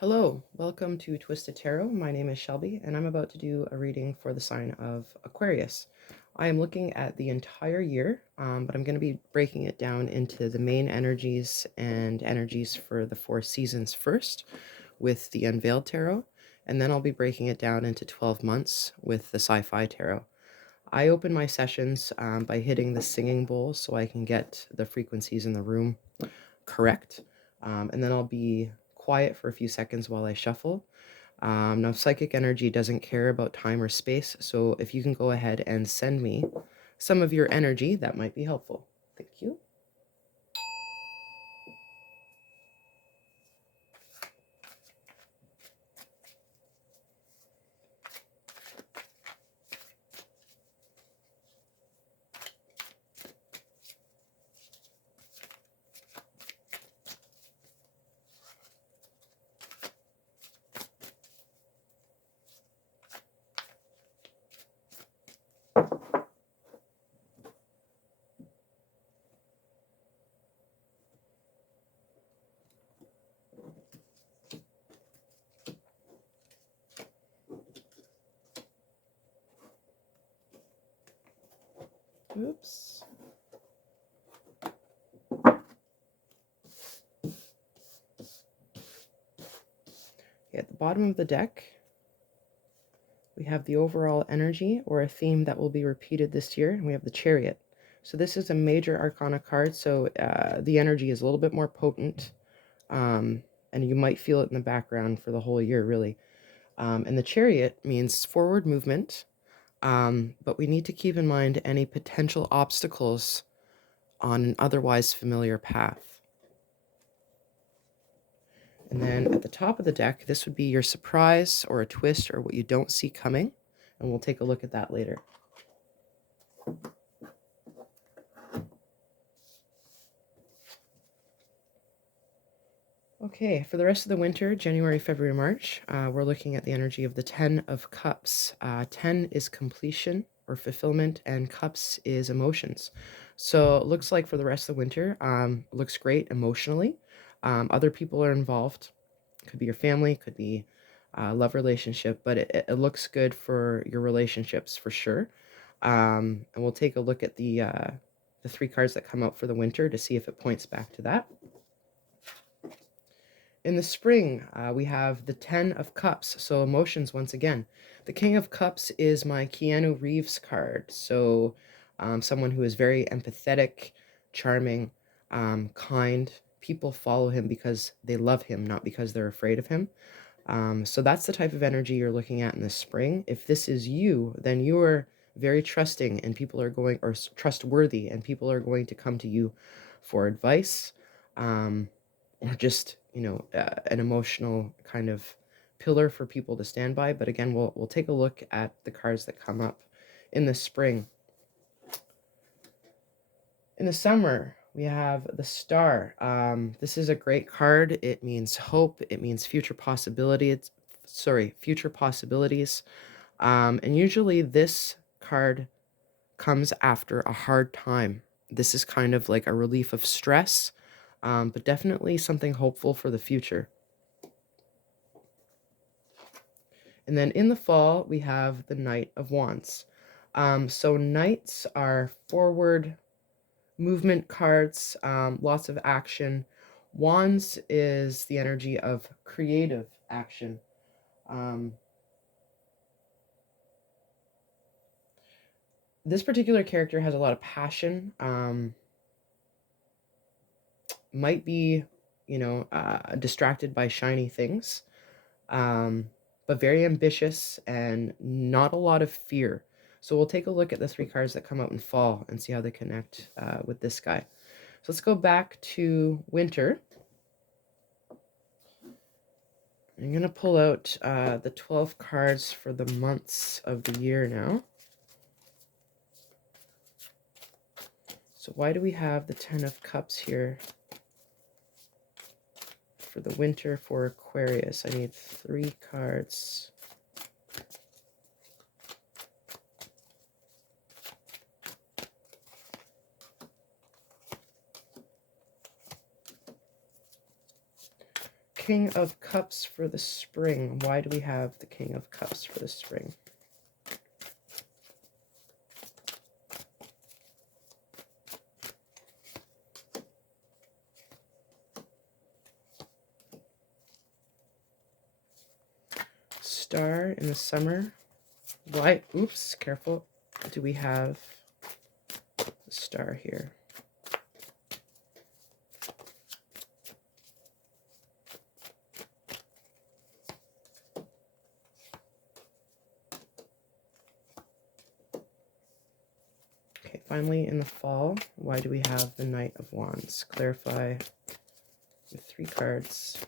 Hello, welcome to Twisted Tarot. My name is Shelby, and I'm about to do a reading for the sign of Aquarius. I am looking at the entire year, but I'm going to be breaking it down into the main energies and energies for the 4 seasons first with the Unveiled Tarot, and then I'll be breaking it down into 12 months with the Sci-Fi Tarot. I open my sessions by hitting the singing bowl so I can get the frequencies in the room correct, and then I'll be quiet for a few seconds while I shuffle. Now, psychic energy doesn't care about time or space, so if you can go ahead and send me some of your energy, that might be helpful. Thank you. Oops. Okay, at the bottom of the deck, we have the overall energy or a theme that will be repeated this year, and we have the Chariot. So this is a major arcana card, so the energy is a little bit more potent, and you might feel it in the background for the whole year, really. And the Chariot means forward movement, but we need to keep in mind any potential obstacles on an otherwise familiar path. And then at the top of the deck, this would be your surprise or a twist or what you don't see coming. And we'll take a look at that later. Okay, for the rest of the winter, January, February, March, we're looking at the energy of the 10 of Cups. 10 is completion or fulfillment, and Cups is emotions. So it looks like for the rest of the winter, looks great emotionally. Other people are involved. Could be your family, could be a love relationship, but it looks good for your relationships for sure. And we'll take a look at the 3 cards that come out for the winter to see if it points back to that. In the spring, we have the 10 of Cups, so emotions once again. The King of Cups is my Keanu Reeves card, so someone who is very empathetic, charming, kind. People follow him because they love him, not because they're afraid of him. So that's the type of energy you're looking at in the spring. If this is you, then you are very trusting and people are going, or trustworthy, and people are going to come to you for advice, or just, an emotional kind of pillar for people to stand by. But again, we'll take a look at the cards that come up in the spring. In the summer, we have the Star. This is a great card. It means hope. It means future possibilities. Future possibilities. And usually this card comes after a hard time. This is kind of like a relief of stress, but definitely something hopeful for the future. And then in the fall, we have the Knight of Wands. So knights are forward movement cards, lots of action. Wands is the energy of creative action. This particular character has a lot of passion. Might be, distracted by shiny things, but very ambitious and not a lot of fear. So we'll take a look at the 3 cards that come out in fall and see how they connect with this guy. So let's go back to winter. I'm going to pull out the 12 cards for the months of the year now. So why do we have the 10 of Cups here for the winter for Aquarius? I need 3 cards. King of Cups for the spring. Why do we have the King of Cups for the spring? Star in the summer. Why, oops, careful, do we have the star here? Okay, finally in the fall, why do we have the Knight of Wands? Clarify with 3 cards.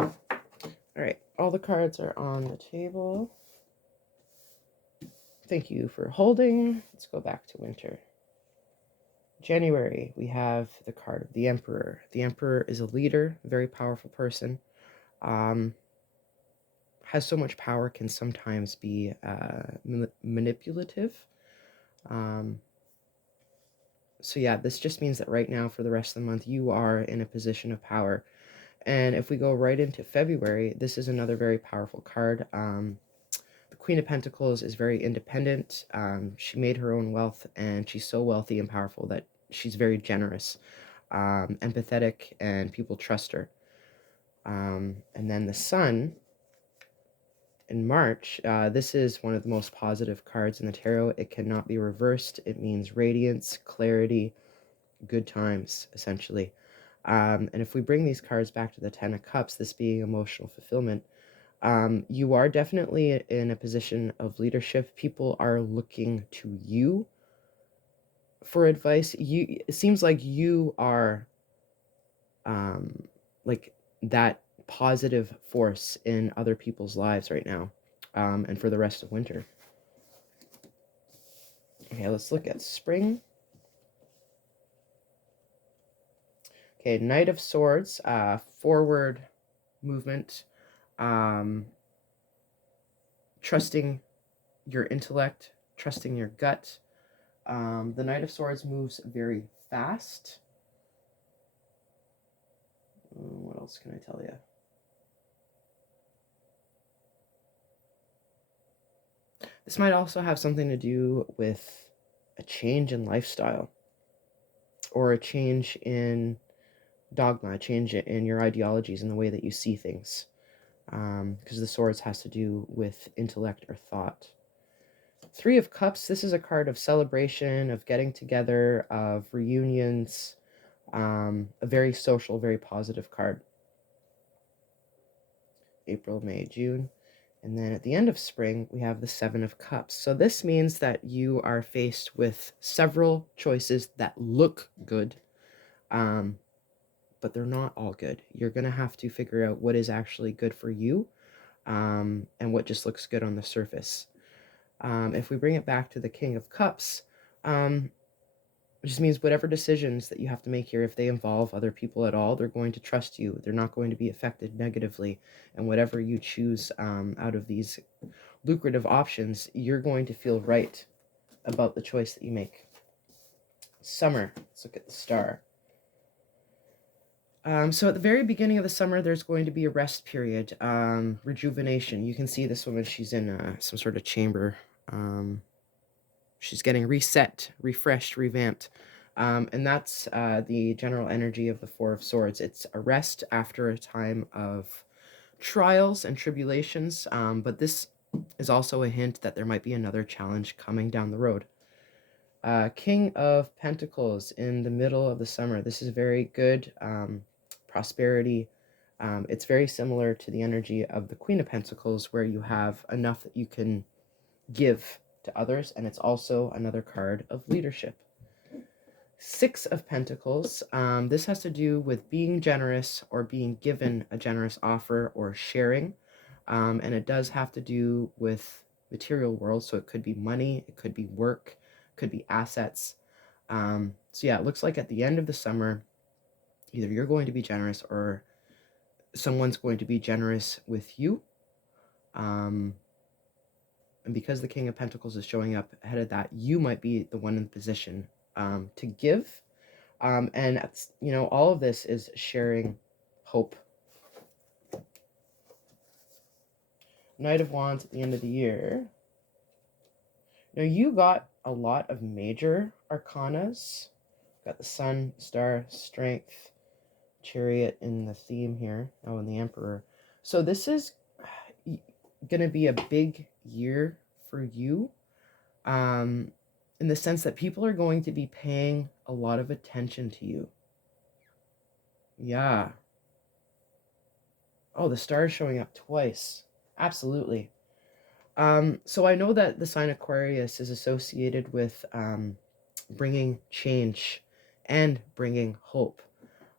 All right, all the cards are on the table. Thank you for holding. Let's go back to winter. January, we have the card of the Emperor. The Emperor is a leader, a very powerful person. Has so much power, can sometimes be manipulative. So yeah, this just means that right now for the rest of the month, you are in a position of power. And if we go right into February, this is another very powerful card. The Queen of Pentacles is very independent. She made her own wealth, and she's so wealthy and powerful that she's very generous, empathetic, and people trust her. And then the Sun in March, this is one of the most positive cards in the tarot. It cannot be reversed. It means radiance, clarity, good times, essentially. And if we bring these cards back to the Ten of Cups, this being emotional fulfillment, you are definitely in a position of leadership. People are looking to you for advice. It seems like you are like that positive force in other people's lives right now, and for the rest of winter. Okay, let's look at spring. Okay, Knight of Swords, forward movement, trusting your intellect, trusting your gut. The Knight of Swords moves very fast. What else can I tell you? This might also have something to do with a change in lifestyle, or a change in dogma, a change in your ideologies and the way that you see things. Because the Swords has to do with intellect or thought. 3 of Cups, this is a card of celebration, of getting together, of reunions, a very social, very positive card. April, May, June. And then at the end of spring, we have the 7 of Cups. So this means that you are faced with several choices that look good, but they're not all good. You're going to have to figure out what is actually good for you, and what just looks good on the surface. If we bring it back to the King of Cups, it just means whatever decisions that you have to make here, if they involve other people at all, they're going to trust you. They're not going to be affected negatively. And whatever you choose out of these lucrative options, you're going to feel right about the choice that you make. Summer, let's look at the star. So at the very beginning of the summer, there's going to be a rest period, rejuvenation. You can see this woman, she's in some sort of chamber. She's getting reset, refreshed, revamped. And that's the general energy of the 4 of Swords. It's a rest after a time of trials and tribulations, but this is also a hint that there might be another challenge coming down the road. King of Pentacles in the middle of the summer. This is very good, prosperity. It's very similar to the energy of the Queen of Pentacles, where you have enough that you can give to others, and it's also another card of leadership. 6 of Pentacles, this has to do with being generous or being given a generous offer or sharing, and it does have to do with material world, so it could be money, it could be work, it could be assets. So yeah, it looks like at the end of the summer, either you're going to be generous or someone's going to be generous with you. And because the King of Pentacles is showing up ahead of that, you might be the one in position to give. And that's, all of this is sharing hope. Knight of Wands at the end of the year. Now you got a lot of major arcanas. Got the Sun, Star, Strength, Chariot in the theme here. Oh, and the Emperor. So this is going to be a big year for you. In the sense that people are going to be paying a lot of attention to you. Yeah. Oh, the star is showing up twice. Absolutely. So I know that the sign Aquarius is associated with bringing change and bringing hope.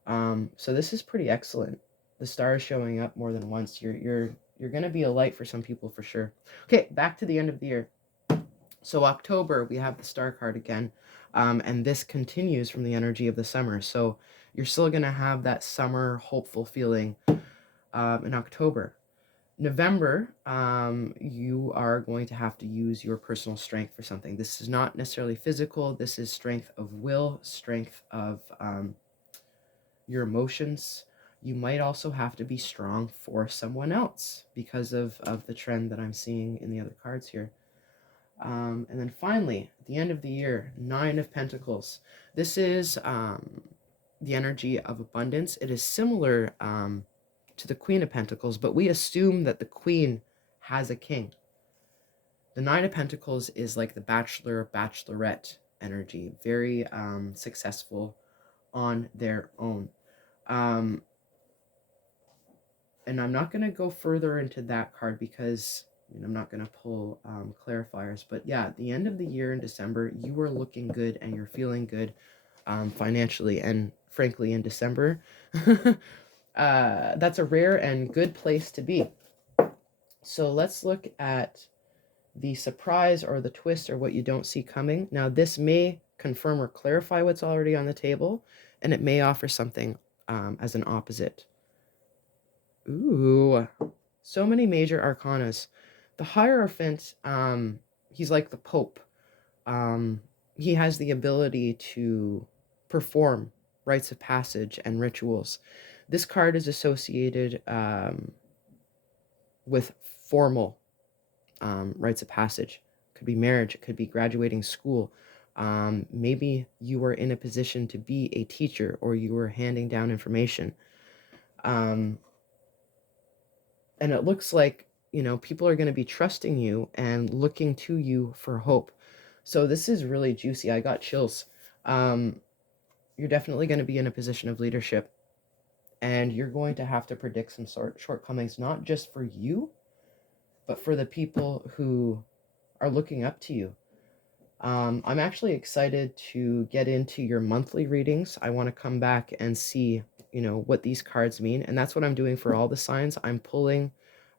So this is pretty excellent. The star is showing up more than once. You're going to be a light for some people for sure. Okay, back to the end of the year. So October, we have the star card again, and this continues from the energy of the summer. So you're still going to have that summer hopeful feeling in October. November, you are going to have to use your personal strength for something. This is not necessarily physical. This is strength of will, strength of your emotions. You might also have to be strong for someone else because of the trend that I'm seeing in the other cards here. And then finally, at the end of the year, 9 of Pentacles. This is the energy of abundance. It is similar to the Queen of Pentacles, but we assume that the Queen has a king. The 9 of Pentacles is like the bachelor, bachelorette energy, very successful on their own. And I'm not going to go further into that card because I'm not going to pull clarifiers. But yeah, at the end of the year in December, you are looking good and you're feeling good financially. And frankly, in December, that's a rare and good place to be. So let's look at the surprise or the twist or what you don't see coming. Now, this may confirm or clarify what's already on the table, and it may offer something as an opposite. Ooh, so many major arcanas. The Hierophant, he's like the Pope. He has the ability to perform rites of passage and rituals. This card is associated with formal rites of passage. It could be marriage, it could be graduating school. Maybe you were in a position to be a teacher or you were handing down information. And it looks like, people are going to be trusting you and looking to you for hope. So this is really juicy. I got chills. You're definitely going to be in a position of leadership. And you're going to have to predict some shortcomings, not just for you, but for the people who are looking up to you. I'm actually excited to get into your monthly readings. I want to come back and see, what these cards mean. And that's what I'm doing for all the signs. I'm pulling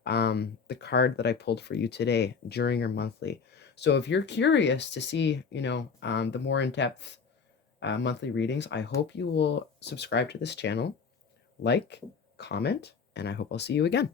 the card that I pulled for you today during your monthly. So if you're curious to see, the more in-depth monthly readings, I hope you will subscribe to this channel, like, comment, and I hope I'll see you again.